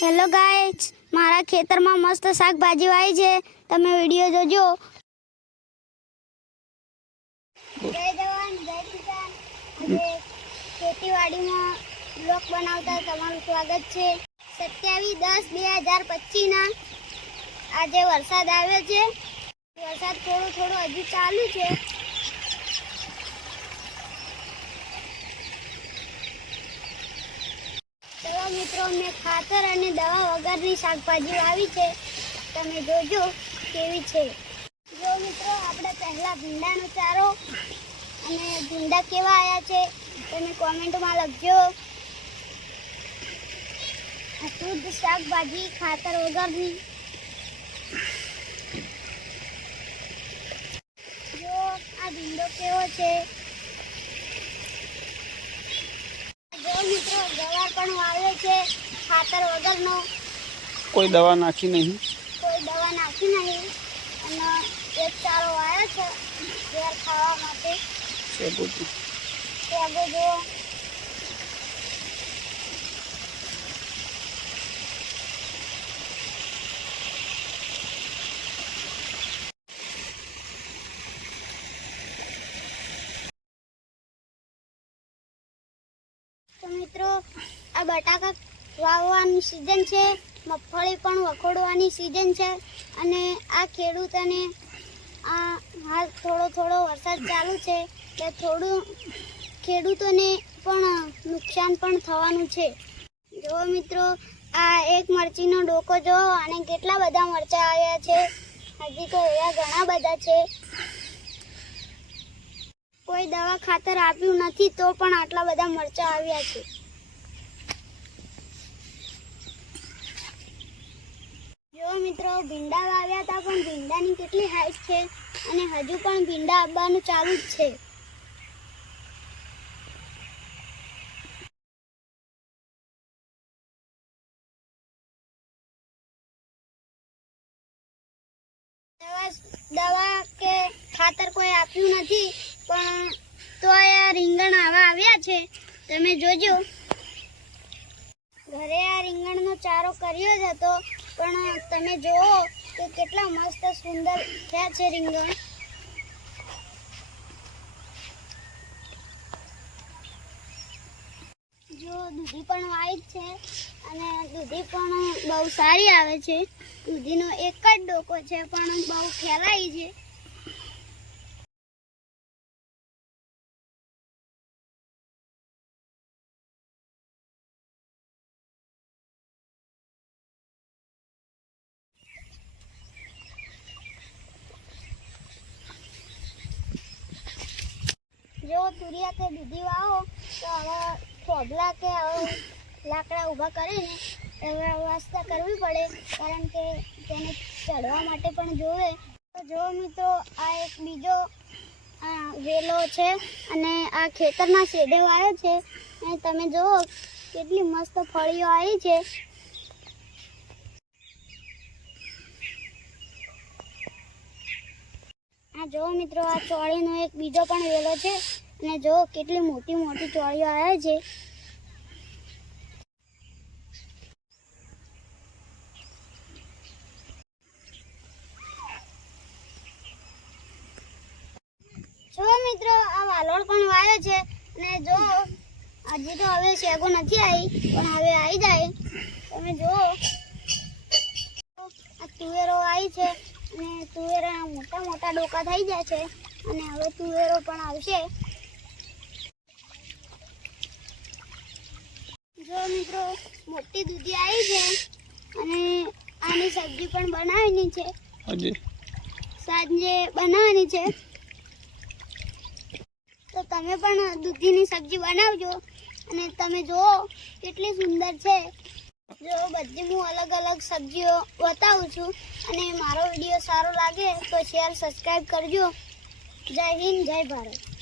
Hello guys મારા ખેતરમાં મસ્ત શાકભાજી વાવી છે. તમે વીડિયો જોજો. જય જવાન ખેતીવાડીમાં બ્લોક બનાવતા તમારું સ્વાગત છે. સત્યાવીસ દસ બે હજાર પચીસના આજે વરસાદ આવ્યો છે. વરસાદ થોડો થોડો હજુ ચાલુ છે. ચલો મિત્રો, મેં ખાતર અને દવા વગરની શાકભાજી વાવી છે. તમે જોજો કેવી છે. જો મિત્રો, આપણે પહેલા ભીંડાનો ચારો અને ભીંડા કેવા આવ્યા છે, તમે કોમેન્ટમાં લખજો. શુદ્ધ શાકભાજી, ખાતર વગરની. જો આ ભીંડો કેવો છે જો મિત્રો ગવાર પણ વાવ્યો છે ખાતર વગરનો. કોઈ દવા નાખી નહીં? કોઈ દવા નાખી નહીં. અને એક ચારો આવ્યો છે ઘેર ખાવા માટે. શેબુજી શેબુજી આગળ જો મિત્રો આ બટાકા વાવવાની સિઝન છે, મગફળી પણ વખોડવાની સિઝન છે અને આ ખેડૂતોને, આ હાલ થોડો થોડો વરસાદ ચાલુ છે તો થોડું ખેડૂતોને પણ નુકસાન પણ થવાનું છે. જુઓ મિત્રો, આ એક મરચીનો ડોકો જો, અને કેટલા બધા મરચા આવ્યા છે. હજી તો એવા ઘણા બધા છે. કોઈ દવા ખાતર આપ્યું નથી, તો પણ આટલા બધા મરચા આવ્યા છે જો મિત્રો, ભીંડા વાવ્યા હતા, પણ ભીંડાની કેટલી હાઈટ છે અને હજુ પણ ભીંડા આવવાનું ચાલુ જ છે. દવા કે ખાતર કોઈ આપ્યું નથી, પણ તો આ રીંગણ આવા આવ્યા છે. તમે જોજો. ઘરે આ રીંગણનો ચારો કર્યો જ હતો. પણ તમે જુઓ કે કેટલા મસ્ત સુંદર થયા છે રીંગણ. જો દૂધી પણ વાઈટ છે અને દૂધી પણ બહુ સારી આવે છે. દૂધીનો એક જ ડોકો છે, પણ બહુ ફેલાય છે. જો કે દૂધી વાવો, તો હવે થોભલા કે લાકડા ઊભા કરીને એવા વ્યવસ્થા કરવી પડે, કારણ કે તેને ચડવા માટે પણ જોવે. તો જો મિત્રો, આ એક બીજો વેલો છે અને આ ખેતરના શેડે વાયો છે. અને તમે જુઓ, કેટલી મસ્ત ફળીઓ આવી છે. આ જો મિત્રો, આ ચોળીનો એક બીજો પણ વેલો છે. અને જો કેટલી મોટી મોટી ચોળીઓ આવે છે. જો મિત્રો, આ વાલોળ પણ વાયો છે. અને જો હજી તો હવે શેગો નથી આવી, પણ હવે આવી જાય. તમે જુઓ આ તુવેરો આવી છે. અને તુવેરાના મોટા મોટા ડોકા થઈ ગયા છે. અને હવે તુવેરો પણ આવશે. જો મિત્રો મોટી દૂધી આવી છે અને આની સબ્જી પણ બનાવવાની છે. સાંજે બનાવવાની છે. તો તમે પણ દૂધીની સબ્જી બનાવજો અને તમે જુઓ કેટલી સુંદર છે. જો બધી હું અલગ અલગ સબ્જીઓ બતાવું છું અને મારો વીડિયો સારો લાગે તો શેર સબસ્ક્રાઈબ કરજો. જય હિન્દ જય ભારત.